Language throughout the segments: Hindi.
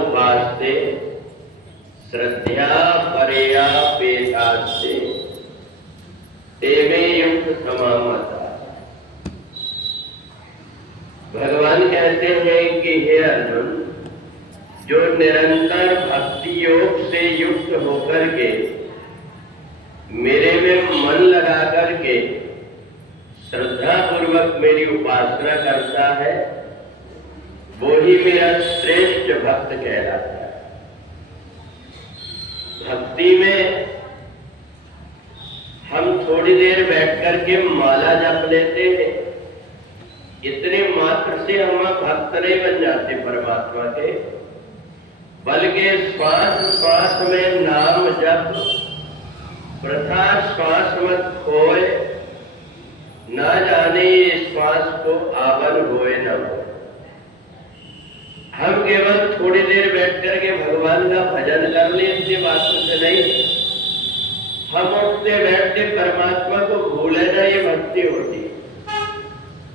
उपास्ते श्रद्धया परया पेदास्ते तेवे युक्त समामता। भगवान कहते हैं कि हे अर्जुन, जो निरंतर भक्ति योग से युक्त होकर के मेरे में मन लगा करके श्रद्धा पूर्वक मेरी उपासना करता है, वो ही मेरा श्रेष्ठ भक्त कहलाता है। भक्ति में हम थोड़ी देर बैठ करके माला जप लेते हैं, इतने मात्र से हम भक्त नहीं बन जाते परमात्मा के, बल्कि श्वास श्वास में नाम जप प्रथा श्वास मत खोए, ना जाने ये श्वास को आवन होए न हो। हम केवल थोड़ी देर बैठ करके भगवान का भजन कर ले, इससे बातों से नहीं, हम उठते बैठते परमात्मा को भूले ना, ये भक्ति होती है।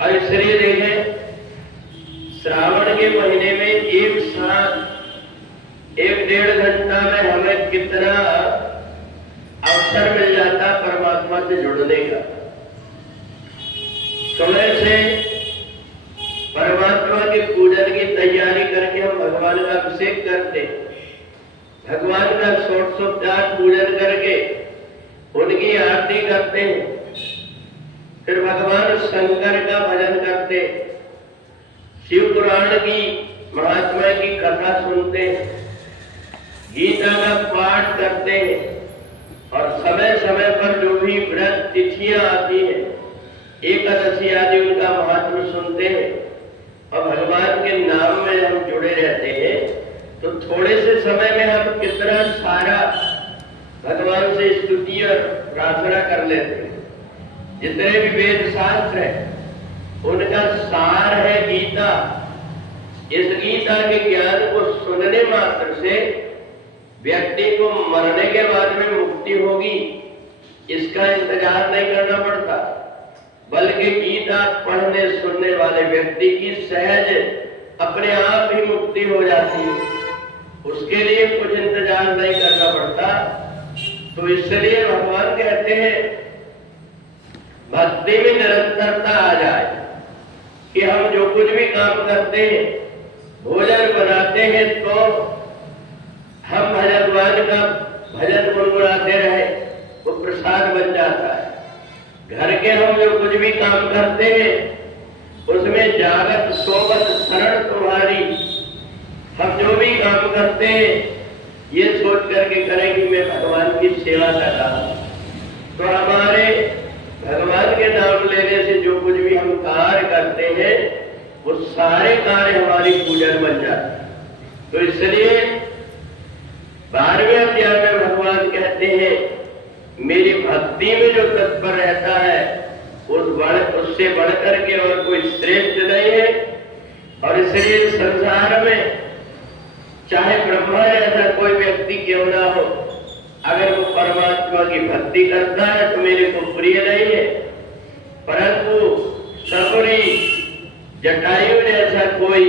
और इसलिए देखें, श्रावण के महीने में एक साथ 1-1.5 घंटा में हमें कितना अवसर मिल जाता परमात्मा से जुड़ने का। समय से परमात्मा के पूजन की तैयारी करके हम भगवान का अभिषेक करते, भगवान का षोडशोपचार पूजन करके उनकी आरती करते हैं, फिर भगवान शंकर का भजन करते, शिव पुराण की महात्मा की कथा सुनते, गीता का पाठ करते हैं, और समय समय पर जो भी व्रत तिथियां आती हैं, एकादशी आदि, उनका महत्व सुनते हैं और भगवान के नाम में हम जुड़े रहते हैं। तो थोड़े से समय में हम कितना सारा भगवान से स्तुति और प्रार्थना कर लेते हैं। जितने भी वेद शास्त्र है उनका सार है गीता। इस गीता के ज्ञान को सुनने मात्र से व्यक्ति को मरने के बाद में मुक्ति होगी, इसका इंतजार नहीं करना पड़ता, बल्कि गीता पढ़ने सुनने वाले व्यक्ति की सहज अपने आप ही मुक्ति हो जाती है। उसके लिए कुछ इंतजार नहीं करना पड़ता। तो इसलिए भगवान कहते हैं भक्ति में निरंतरता आ जाए, कि हम जो कुछ भी काम करते हैं, भोजन बनाते हैं, तो हम भगवान का भजन गुनगुनाते रहे, वो प्रसाद बन जाता है। घर के हम जो कुछ भी काम करते हैं उसमें जागत सोवत शरण तुम्हारी, हम जो भी काम करते हैं ये सोच करके करें कि मैं भगवान की सेवा कर रहा हूं, तो हमारे भगवान के नाम लेने से जो कुछ भी हम कार्य करते हैं वो सारे कार्य हमारी पूजन बन जाते। तो इसलिए 12वें अध्याय में भगवान कहते हैं मेरी भक्ति में जो तत्पर रहता है उससे बढ़कर के और कोई श्रेष्ठ नहीं है। और इसलिए संसार में चाहे ब्रह्मा जैसा कोई व्यक्ति क्यों ना हो, अगर वो परमात्मा की भक्ति करता है तो मेरे को प्रिय नहीं है, परंतु सबरी जटायु जैसा कोई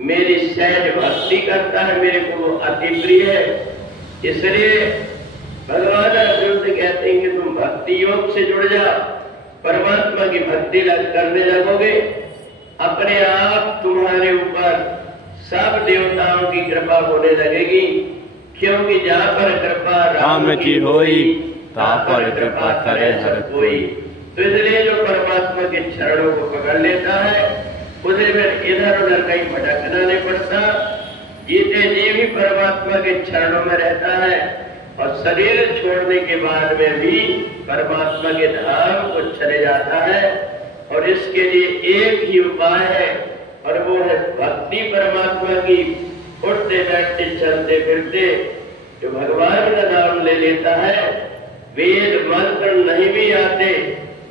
मेरी सहज भक्ति करता है, मेरे को वो अति प्रिय है। इसलिए भगवान अर्जुन से कहते हैं कि तुम भक्ति योग से जुड़ जा, परमात्मा की भक्ति करने लगोगे, अपने आप तुम्हारे ऊपर सब देवताओं की कृपा होने लगेगी, क्योंकि जहाँ पर कृपा राम की होई तहाँ पर कृपा करे हर कोई। तो इसलिए जो परमात्मा के चरणों को पकड़ लेता है उसे फिर इधर उधर कहीं भटकना नहीं पड़ता। जीते जी भी परमात्मा के चरणों में रहता है, और शरीर छोड़ने के बाद में भी परमात्मा के धाम को चले जाता है। और इसके लिए एक ही उपाय है, और वो है भक्ति परमात्मा की। उठते बैठते चलते फिरते जो भगवान का नाम ले लेता है, वेद मंत्र नहीं भी आते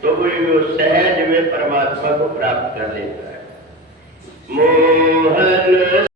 तो वो सहज में परमात्मा को प्राप्त कर लेता है। मोहन